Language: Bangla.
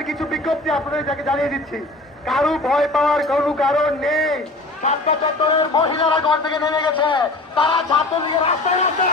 আমাদের কিছু বিজ্ঞপ্তি আপনাদের জানিয়ে দিচ্ছি। কারো ভয় পাওয়ার কোনো কারণ নেই। শান্তা চত্বরের মহিলারা ঘর থেকে নেমে গেছে, তারা ছাত্রলীগের রাস্তায় রাস্তায়